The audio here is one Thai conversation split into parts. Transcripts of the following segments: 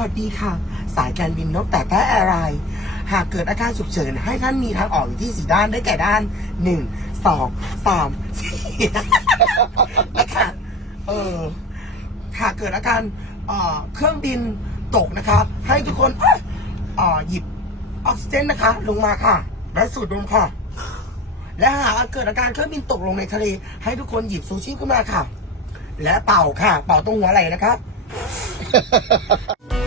วัสดีค่ะ สายการบินนกแต่แต้แอร์ไลน์หากเกิดอาการฉุกเฉิน ให้ท่านมีทางออกอยู่ที่สี่ด้านได้แก่ด้านหนึ่งสองสามสี่นะคะเออหากเกิดอาการเครื่องบินตกนะคะ ให้ทุกคนเอ่อหยิบออกซิเจนนะคะ ลงมาค่ะ และสูดดมค่ะ และหากเกิดอาการเครื่องบินตกลงในทะเล ให้ทุกคนหยิบซูชิขึ้นมาค่ะ และเป่าค่ะ เป่าตรงหัวไหล่นะคะมิ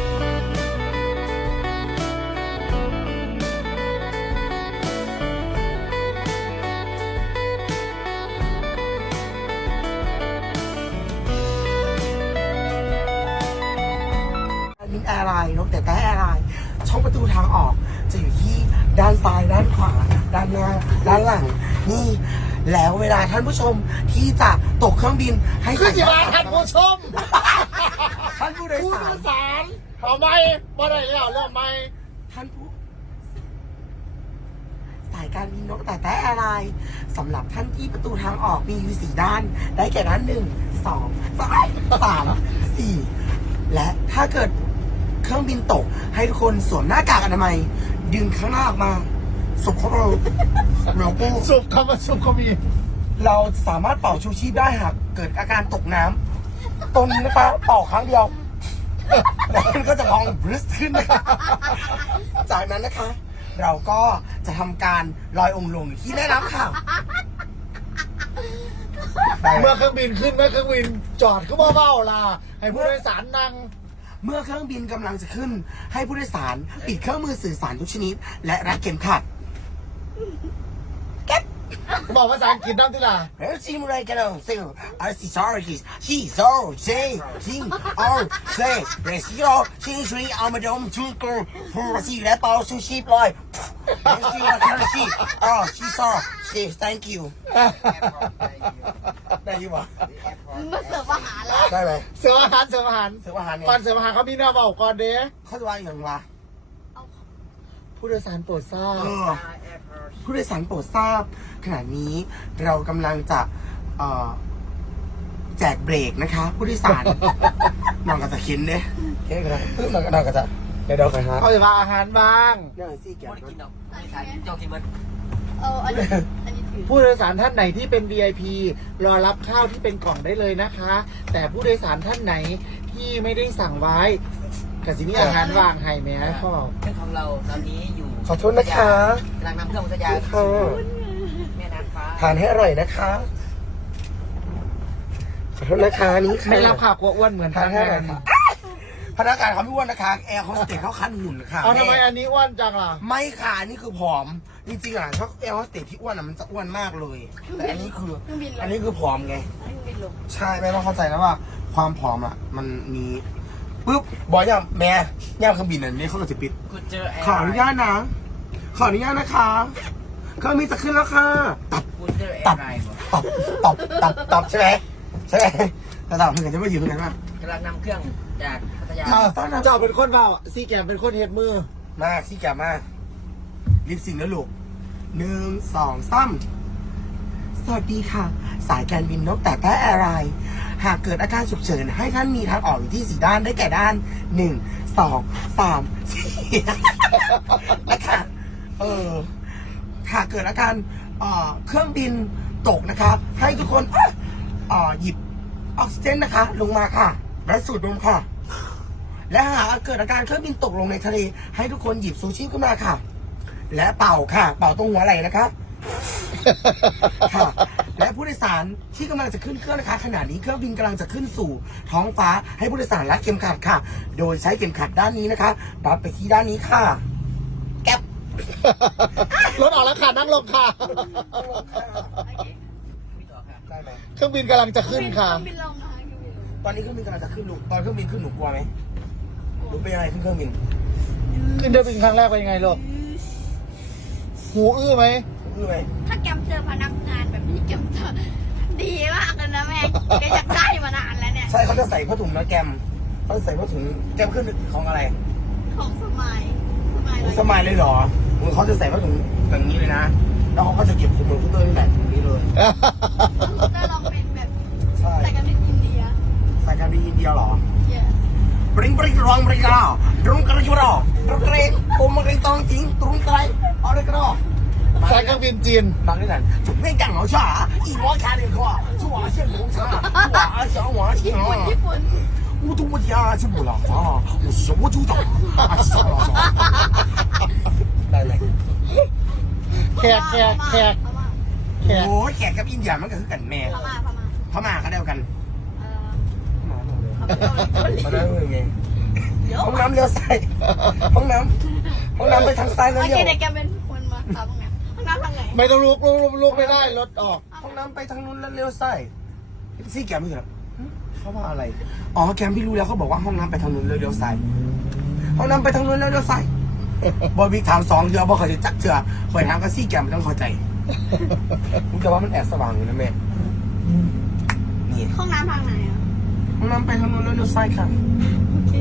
นแอร์ไลน์นกแต่แต่แอร์ไลน์ช่องประตูทางออก จะอยู่ที่ด้านซ้ายด้านขวา ด้านหน้า ด้านหลัง นี่ แล้วเวลาท่านผู้ชมที่จะตกเครื่องบินให้คือใส่สิมาท่านผู้ชมท่านผู้โดยผู้สาโดรยสารเอาไหมบ่ได้แล้วเรื่องไหมท่านผู้ สายการบินนกแต่แต่แอร์ไลน์สำหรับท่านที่ประตูทางออกมีอยู่สี่ด้าน ได้แก่ด้านหนึ่งสองสามสามสี่และถ้าเกิดเค รื่องบินตก ให้ทุกคนสวมหน้ากากอนามัย ดึงข้างหน้าออกมาสบเข้าไปเราก็สุบคำว่าสุบก็มีเราสามารถเป่าชูชีพได้หากเกิดอาการตกน้ำตรงนี้นะคะเป่าครั้งเดียวแล้วมันก็จะพองบริสขึ้นนะคะจากนั้นนะคะ เราก็จะทำการลอยองค์ลงอยู่ที่แม่น้ำค่ะได้เมื่อเครื่องบินขึ้นเมื่อเครื่องบินจอดก็เบาๆล่ะให้ผู้โดยสารนั่ง เมื่อเครื่องบินกำลังจะขึ้น ให้ผู้โดยสารปิดเครื่องมือสื่อสารทุกชนิด และรัดเข็มขัด บอกภาษาอังกฤษนั่นที่ล่ะแล้วชิมอะไรกันเอาซิลอาร์ซิซอร์กิสชีโซเจชิงออร์เซเรซิโอชิงทรีอามาดมชุนกูฟูรซีและเปาซูชิปลอยเรซิโอคาราชิอ๋อชีซอเชฟ thank you ได้ยี่ปะมาเสิร์ฟอาหารแล้วได้ไหมเสิร์ฟอาหารเสิร์ฟอาหารเสิร์ฟอาหารก่อนเสิร์ฟอาหารเขามีหน้าเบาก่อนเด้เขาจะว่าอย่างวะ ผู้โดยสารโปรดทราบเออผู้โดยสารโปรดทราบ ขณะนี้เรากำลังจะเอ่อแจกเบรกนะคะ ผู้โดยสาร น้องก็จะคินเนี่ยเค้กนะน้องก็น้องก็จะเดี๋ยวเดี๋ยวไปหาเขาจะมาอาหารบ้างเนี่ยซี่แกะไม่ได้กินหรอกไม่ใช่เจ้ากินมันเอออันนี้อันนี้ถือผู้โดยสารท่านไหนที่เป็น VIP รอรับข้าวที่เป็นกล่องได้เลยนะคะ แต่ผู้โดยสารท่านไหนที่ไม่ได้สั่งไว้ กสิมีอาหารว่างให้แม่พ่อเครื่องของเราตอนนี้อยู่ขอโทษนะคะกำลังนำเครื่องพัทยาค่ะแม่น้ำฟ้าทานให้อร่อยนะคะ ขอโทษนะคะนี่ค่ะไม่รับข่าวกลัวอ้วนเหมือนทาทานงให้อร่งาอยนค่ะพนักงานเขาไม่อ้วนนะคะแอร์โฮสเตสเขาคันหุ่นค่ะเอาทำไมอันนี้อ้วนจังล่ะไม่ค่ะอันนี่คือผอมจริงๆอะถ้าแอร์โฮสเตสที่อ้วนอะมันจะอ้วนมากเลยแต่อันนี้คือเครื่องบินลงอันนี้คือผอมไงเครื่องบินลงใช่แม่ต้องเข้าใจนะว่า ความผอมอะ มันมี ปุ๊บบอกยังแม่ย่างเครื่องบินอันนี้เขาก็จะปิด กูเจอแอร์ขออนุญาตนะ ขออนุญาตนะคะเครื่องบินจะขึ้นแล้วค่ะ ตับ กูเจอแอตับ ร์ไรบ่ตับ ตับ ตับ ตับใช่ไหมใช่ไหมแต่ตับเหมือนกันจะไม่ยืนเหมือนกันว่ากำลังนำเครื่องจากพัทยาเจ้าเจ้าเป็นคนเปล่าซีแกมเป็นคนเฮ็ดมือ มากที่แกมากรีบสิงนะลูกหนึ่งสองสามสวัสดีค่ะ สายการบินนกแต่แต่แอร์ไลน์ หากเกิดอาการฉุกเฉินให้ท่านมีทางออกอยู่ที่สี่ด้านได้แก่ด้านหนึ่งสองสามสี่นะคะเออหากเกิดอาการเครื่องบินตกนะคะให้ทุกคนเอ้ยเอ่อหยิบออกซิเจนนะคะ ลงมาค่ะ และสูดดมค่ะ และหากเกิดอาการเครื่องบินตกลงในทะเล ให้ทุกคนหยิบซูชิขึ้นมาค่ะ และเป่าค่ะ เป่าตรงหัวไหล่นะคะ ค่ะ ผู้โดยสารที่กำลังจะขึ้นเครื่องนะคะขณะนี้เครื่องบินกำลังจะขึ้นสู่ท้องฟ้าให้ผู้โดยสารรัดเข็มขัดค่ะ โดยใช้เข็มขัดด้านนี้นะคะดับไปที่ด้านนี้ค่ะแก๊ปรถออกแล้วค่ะนั่งลงค่ะ ได้ไหมเครื่องบินกำลังจะขึ้นค่ะเครื่องบินลงค่ะเครื่องบินลงตอนนี้เครื่องบินกำลังจะขึ้นลูกตอนเครื่องบินขึ้นหนูกลัวไหมหนูเป็นยังไงขึ้นเครื่องบินขึ้นเครื่องบินครั้งแรกเป็นยังไงลูกหูอื้อไหม คือไหมถ้าแกมเจอพนักงานแบบนี้แกมจะดีมากเลยนะแม่แกอยากได้มานานแล้วเนี่ยใช่เขาจะใส่ผ้าถุงนะแกมเขาจะใส่ผ้าถุงแกมขึ้นของอะไร ของสมัยสมัยอะไรสมัยเลยเหรอมึงเขาจะใส่ผ้าถุงแบบนี้เลยนะแล้วเขาก็จะเก็บถุงมือพุตเตอร์นี่แหละตรงนี้เลยแต่ลองเป็นแบบใช่แต่กันเป็นอินเดียสายการบินอินเดียเหรอเยอะ bring bring ruang bring kara drung kara jura drung kere om kere tong ting drung kere ore kara สายการบินจีน บางเรื่อง准备干好事啊一毛钱的课做现工程做想往 ญี่ปุ่น 前 ญี่ปุ่น 我都我家就不了啊我说我就打啊少了少ได้เลย แขกแขกแขก พม่า แขก โอ้ยแขกกับอินเดียมันก็คือกันแม่ พม่าพม่า พม่าก็เดียวกัน เออ มาเลย เขาเป็นเกาหลี มา เกาหลี ได้ยังไง เดี๋ยว ห้องน้ำเลี้ยวซ้ายห้องน้ำห้องน้ำไปทางซ้ายแล้ว โอ เลี้ เค ยว เดี๋ยวแกเป็นคนมาทำไงห้องน้ำทาง ไหนไม่ต้องลุกลุกลุกลุกไม่ได้รถออก ห้องน้ำไปทางนู้นแล้วเลี้ยวซ้ายซี่แกมไม่เหรอเขาว่าอะไร อ๋อแกมพี่รู้แล้วเขาบอกว่าห้องน้ำไปทางนู้นแล้วเลี้ยวซ้าย ห้องน้ำไปทางนู้นแล้วเลี้ยวซ้ายบอยบิ๊กถามสองเดือนบอกเขาจะจักเจือเปิดทางก็ซี่แกมไม่ต้องเข้าใจรู้แต่ว่ามันแอบสว่างอยู่นะแม่นี่ห้องน้ำทางไหนอะห้องน้ำไปทางนู้นแล้วเลี้ยวซ้ายค่ะ โอเค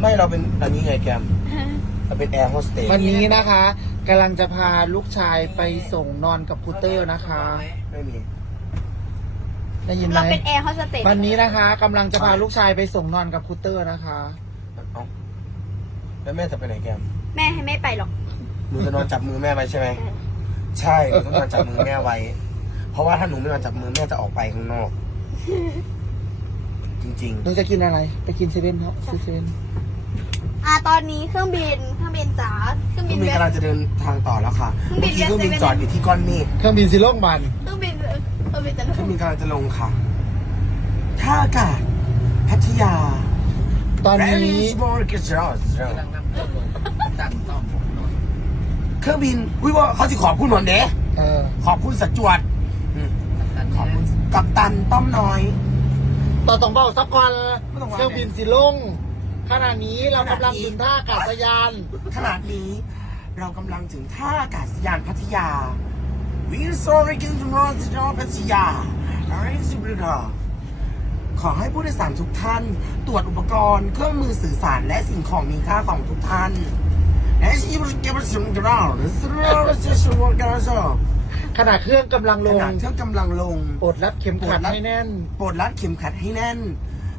ไม่เราเป็นอันนี้ไงแกม เราเป็นแอร์โฮสเตสวันนี้นะคะกำลังจะพาลูกชายไปส่งนอนกับคูเตอร์นะคะ ไม่มี ได้ยินไหมเราเป็นแอร์โฮสเตสวันนี้นะคะกำลังจะพาลูกชายไปส่งนอนกับคูเตอร์นะคะเอาแล้วแม่จะไปไหนแกมแม่ให้ไม่ไปหรอกหนูจะนอนจับมือแม่ไว้ใช่ไหมใช่หนูต้องนอนจับมือแม่ไว้ เพราะว่าถ้าหนูไม่นอนจับมือแม่จะออกไปข้างนอก จริงหนูจะกินอะไร ไปกินเซเว่นเนาะซื้อเซเว่น อ่าตอนนี้เครื่องบินเครื่องบินจ๋าเครื่องๆบิพี่นเมย์กำลังจะเดินทางต่อแล้วค่ะเครื่เมื่องอบินกี้เครื่องบินเรียกจอดอยู่ที่ก้อนเมฆเครื่องบินสีโล่งบันเครื่องบินเครื่องบินจะเครื่องบินกำลังจะลงค่ะท่าอากาศพัทยาตอนนี้ Very small g e s t u r e กำลังนำเครื่องลงตัดต่อผมหน่อยเครื่องบินวิว่าเขาจะขอบคุณหนอนเด้เออขอบคุณสัจจวดอืมตัดขอบคุณกัปตันต้อมน้อย ต่อต้องบอกสักก่อนไม่ต้องว่าเครื่องบินสีลง ขณะนี้เรากำลังถึงท่าอากาศยานขนาดนี้เรากำลังถึงท่าอากาศยานพัทยาวินโซริกินจมอนจอพัทยาอะไรสิบริกาขอให้ผู้โดยสารทุกท่าน ตรวจอุปกรณ์เครื่องมือสื่อสารและสิ่งของมีค่าของทุกท่านและที่บริการประชุมกันเราหรือสิ่งที่ชวนกันเราขณะเครื่องกำลังลขงณะเครื่องกำลังลงปลดรัดเข็มขัดให้แน่นโปรดรัดเข็มขัดให้แน่น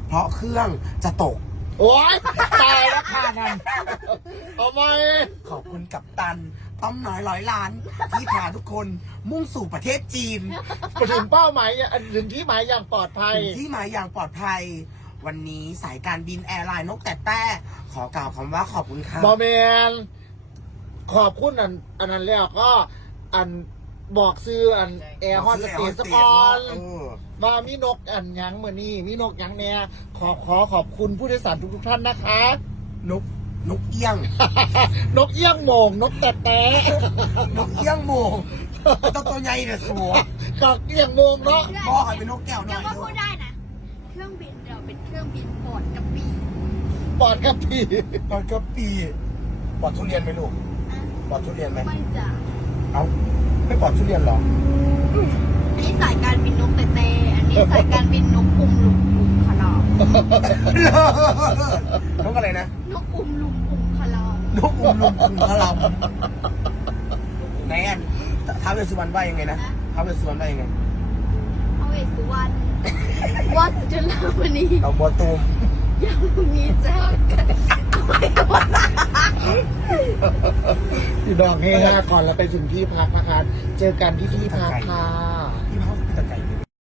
เพราะเครื่องจะตก โอ๊ยตายแล้วค่ะนั่นเอาไหมขอบคุณกับตัน ต้อมน้อยร้อยล้าน ที่พาทุกคนมุ่งสู่ประเทศจีนไปถึงเป้าหมายอย่างถึงที่หมายอย่างปลอดภัยถึงที่หมายอย่างปลอดภัย วันนี้สายการบินแอร์ไลน์นกแต่แต่ขอกล่าวคำว่าขอบคุณค่ะบอแมนขอบคุณอันอันนั้นแล้วก็อัน บอกซื้ออันแอร์ฮอสเตสก่อนเออมามีนกอันหยังเมื่อนี้มีนกหยังแน่ขอขอขอบคุณผู้โดยสารทุกๆท่านนะคะ นกนกเอี้ยง นกเอี้ยงโหมง นกแต่แต่นกเอี้ยงโมงตัวตัวใหญ่เนี่ยสัวนกเอี้ยงโหมงเนาะพ่อให้เป็นนกแก้วหน่เดี๋อยวยก็พูดได้นะเครื่องบินเราเป็นเครื่องบินโปรดกระบี่ปอดกับพี่ตอนก็ปีปลอดทุเรียนไหมลูกอะปลอดทุเรียนไหมไม่จ้ะ เอ้าไม่ปลอดทุเรียนเหรออันนี้สายการบินนกเตเตอันนี้สายการบินนกอุ้มลุมอุ้มขลอมนกอะไรนะ นกอุ้มลุมอุ้มขลอมนกอุ้มลุมอุ้มกระลำไหนอันท้าวเวสสุวรรณว่ายังไงนะท้าวเวสสุวรรณว่ายังไงพระเวสสุวรรณวัดจุฬามณีเอาบัวตูมยังมีเจอกัน พี่ดองเฮฮาก่อนเราไปถึงที่พักนะคะ เจอกันที่ที่พักค่ะ